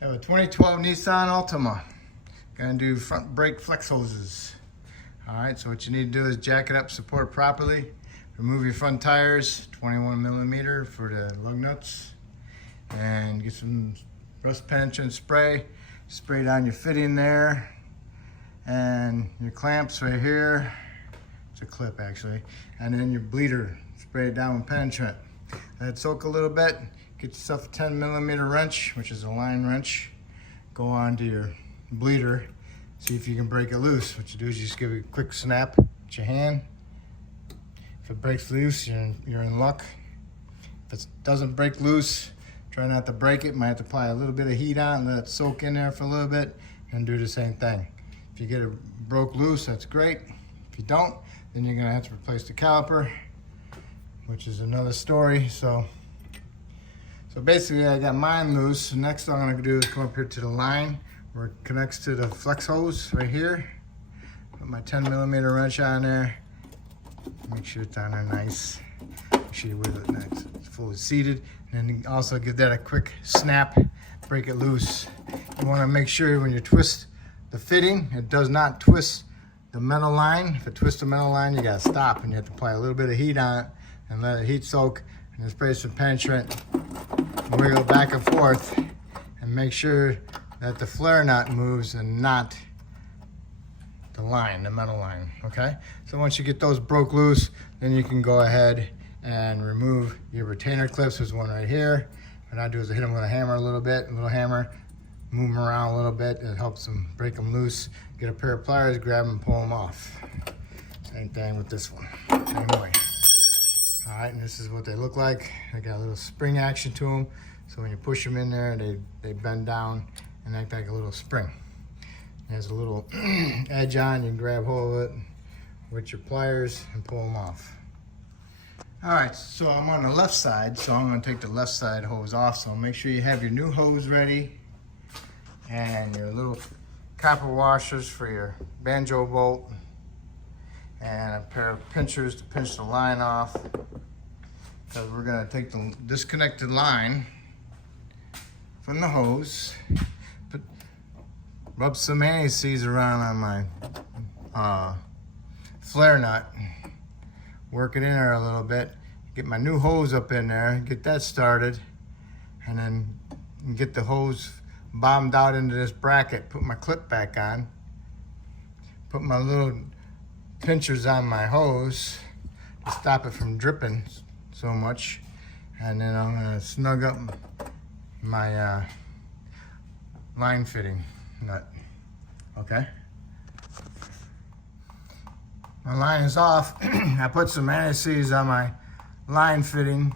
Have a 2012 Nissan Altima. Gonna do front brake flex hoses. All right, so what you need to do is jack it up, support it properly. Remove your front tires, 21 millimeter for the lug nuts. And get some rust penetrant spray. Spray down your fitting there. And your clamps right here. It's a clip actually. And then your bleeder, spray it down with penetrant. Let it soak a little bit. Get yourself a 10 millimeter wrench, which is a line wrench. Go onto your bleeder. See if you can break it loose. What you do is you just give it a quick snap with your hand. If it breaks loose, you're in luck. If it doesn't break loose, try not to break it. Might have to apply a little bit of heat on, let it soak in there for a little bit, and do the same thing. If you get it broke loose, that's great. If you don't, then you're gonna have to replace the caliper, which is another story. So basically I got mine loose. Next thing I'm gonna do is come up here to the line where it connects to the flex hose right here. Put my 10 millimeter wrench on there. Make sure it's on there nice. Make sure with it nice, it's fully seated. And then also give that a quick snap, break it loose. You wanna make sure when you twist the fitting, it does not twist the metal line. If it twists the metal line, you gotta stop and you have to apply a little bit of heat on it and let it heat soak and then spray some penetrant. Wiggle back and forth and make sure that the flare nut moves and not the line, the metal line, okay? So once you get those broke loose, then you can go ahead and remove your retainer clips. There's one right here. What I do is I hit them with a hammer a little bit, a little hammer, move them around a little bit. It helps them break them loose. Get a pair of pliers, grab them, pull them off. Same thing with this one, same way. All right, and this is what they look like. They got a little spring action to them. So when you push them in there, they bend down and act like a little spring. It has a little edge on, you can grab hold of it with your pliers and pull them off. All right, so I'm on the left side, so I'm gonna take the left side hose off. So make sure you have your new hose ready and your little copper washers for your banjo bolt and a pair of pinchers to pinch the line off, because we're gonna take the disconnected line from the hose, rub some anti-seize around on my flare nut, work it in there a little bit, get my new hose up in there, get that started, and then get the hose bottomed out into this bracket, put my clip back on, put my little pinchers on my hose to stop it from dripping so much, and then I'm gonna snug up my line fitting nut, okay? My line is off. I put some anti-seize on my line fitting,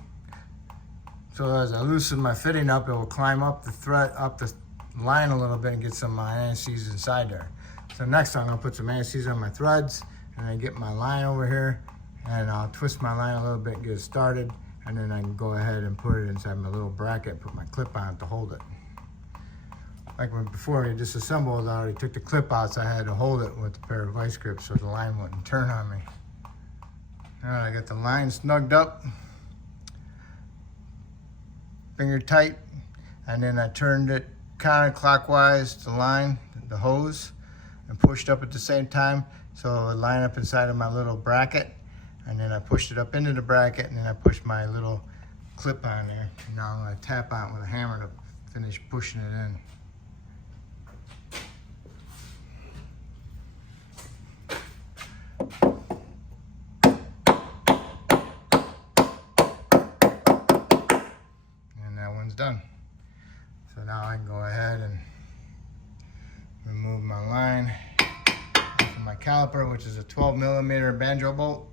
so as I loosen my fitting up, it will climb up the thread, up the line a little bit and get some of my anti-seize inside there. So next I'm gonna put some anti-seize on my threads and then get my line over here and I'll twist my line a little bit, get it started, and then I can go ahead and put it inside my little bracket, put my clip on it to hold it. Like when before I disassembled, I already took the clip out, so I had to hold it with a pair of vice grips so the line wouldn't turn on me. All right, I got the line snugged up, finger tight, and then I turned it counterclockwise, the line, the hose, and pushed up at the same time, so it would line up inside of my little bracket. And then I pushed it up into the bracket, and then I pushed my little clip on there. And now I'm gonna tap on it with a hammer to finish pushing it in. And that one's done. So now I can go ahead and remove my line from my caliper, which is a 12 millimeter banjo bolt.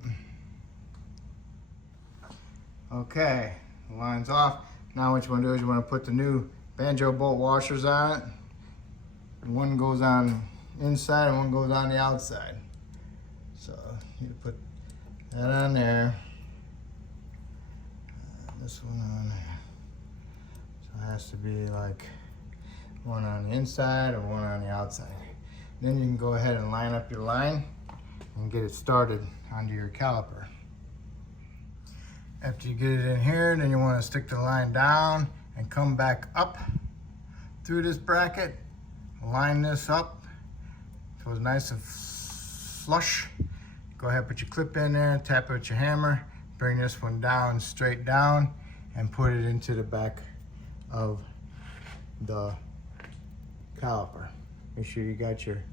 Okay, the line's off. Now what you want to do is you want to put the new banjo bolt washers on it. One goes on inside and one goes on the outside. So you put that on there. This one on there. So it has to be like one on the inside or one on the outside. Then you can go ahead and line up your line and get it started onto your caliper. After you get it in here, then you want to stick the line down and come back up through this bracket, line this up so it's nice and flush. Go ahead, put your clip in there, tap it with your hammer, bring this one down, straight down, and put it into the back of the caliper. Make sure you got your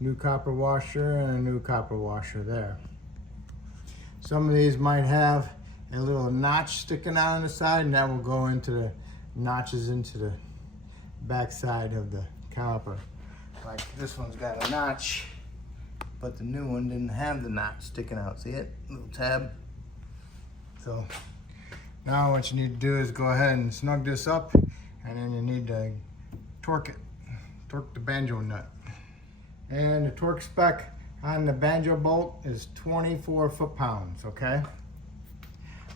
new copper washer and a new copper washer there. Some of these might have a little notch sticking out on the side, and that will go into the notches into the back side of the caliper. Like this one's got a notch, but the new one didn't have the notch sticking out. See it? Little tab. So now what you need to do is go ahead and snug this up, and then you need to torque it. Torque the banjo nut. And the torque spec on the banjo bolt is 24 foot-pounds, okay?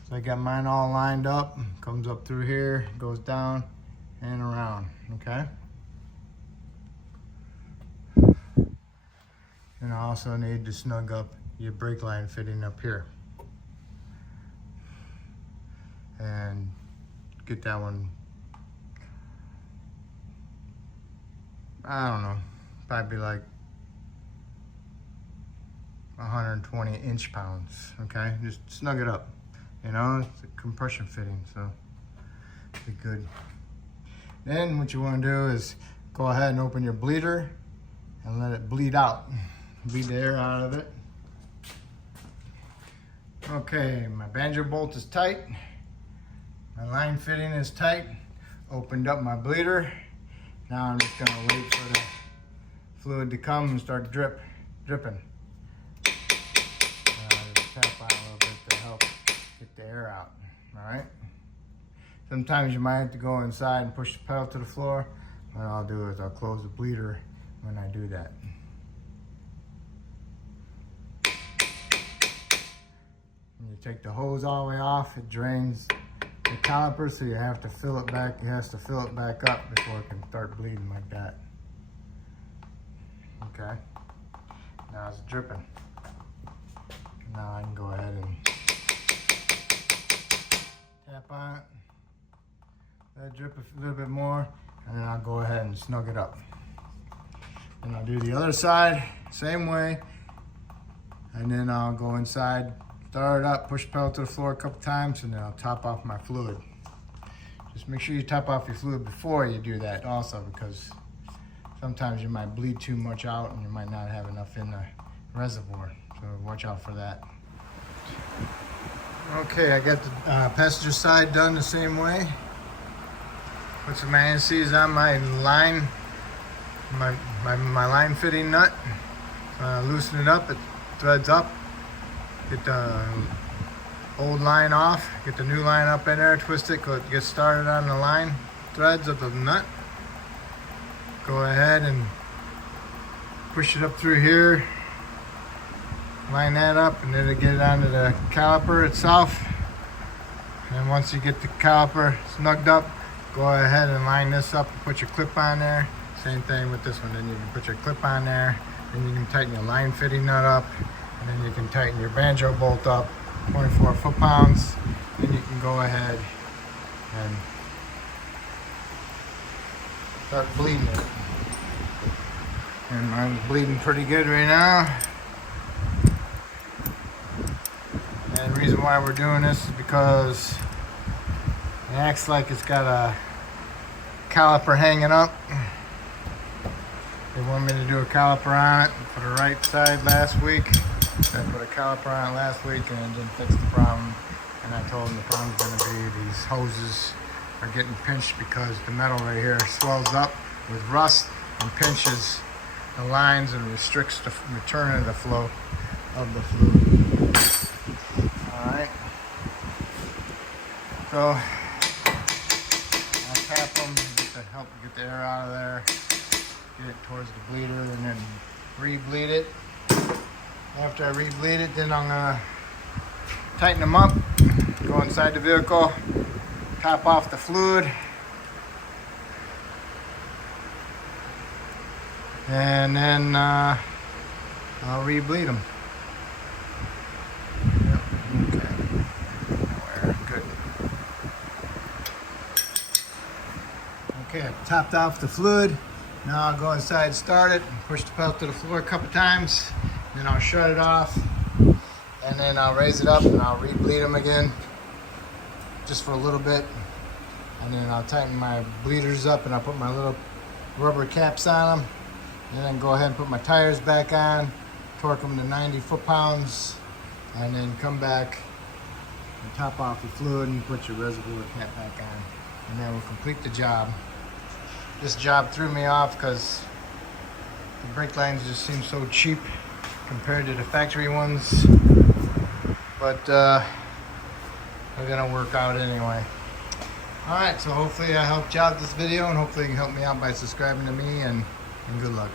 So I got mine all lined up, comes up through here, goes down and around, okay? And I also need to snug up your brake line fitting up here. And get that one, I don't know, probably like 120 inch-pounds, okay? Just snug it up, you know? It's a compression fitting, so be good. Then what you want to do is go ahead and open your bleeder and let it bleed out. Bleed the air out of it. Okay, my banjo bolt is tight. My line fitting is tight. Opened up my bleeder. Now I'm just gonna wait for the fluid to come and start dripping. Just tap on a little bit to help get the air out, all right? Sometimes you might have to go inside and push the pedal to the floor. What I'll do is I'll close the bleeder when I do that. When you take the hose all the way off, it drains the caliper, so you have to fill it back. It has to fill it back up before it can start bleeding like that. Okay. Now it's dripping. Now I can go ahead and tap on it. Let it drip a little bit more, and then I'll go ahead and snug it up. And I'll do the other side, same way. And then I'll go inside, start it up, push the pedal to the floor a couple times, and then I'll top off my fluid. Just make sure you top off your fluid before you do that also, because sometimes you might bleed too much out and you might not have enough in the reservoir. So watch out for that. Okay, I got the passenger side done the same way. Put some anti-seize on my line, my line fitting nut. Loosen it up, it threads up. Get the old line off, get the new line up in there, twist it, get started on the line threads of the nut. Go ahead and push it up through here, line that up, and then get it onto the caliper itself. And then once you get the caliper snugged up, go ahead and line this up and put your clip on there. Same thing with this one. Then you can put your clip on there, and you can tighten your line fitting nut up, and then you can tighten your banjo bolt up, 24 foot-pounds. Then you can go ahead and start bleeding it. And mine's bleeding pretty good right now. And the reason why we're doing this is because it acts like it's got a caliper hanging up. They wanted me to do a caliper on it for the right side last week. I put a caliper on it last week and it didn't fix the problem. And I told them the problem's going to be these hoses are getting pinched because the metal right here swells up with rust and pinches the lines and restricts the return of the flow of the fluid. Alright. So I tap them to help get the air out of there. Get it towards the bleeder and then re-bleed it. After I re-bleed it, then I'm gonna tighten them up, go inside the vehicle, top off the fluid, and then I'll re-bleed them. Yep. Okay. Nowhere. Good. Okay, I've topped off the fluid. Now I'll go inside, start it, push the pedal to the floor a couple times, then I'll shut it off, and then I'll raise it up and I'll re-bleed them again, just for a little bit. And then I'll tighten my bleeders up and I'll put my little rubber caps on them. And then go ahead and put my tires back on, torque them to 90 foot-pounds, and then come back and top off the fluid and put your reservoir cap back on. And that will complete the job. This job threw me off because the brake lines just seem so cheap compared to the factory ones. But they're gonna work out anyway. Alright, so hopefully I helped you out this video, and hopefully you can help me out by subscribing to me, and good luck.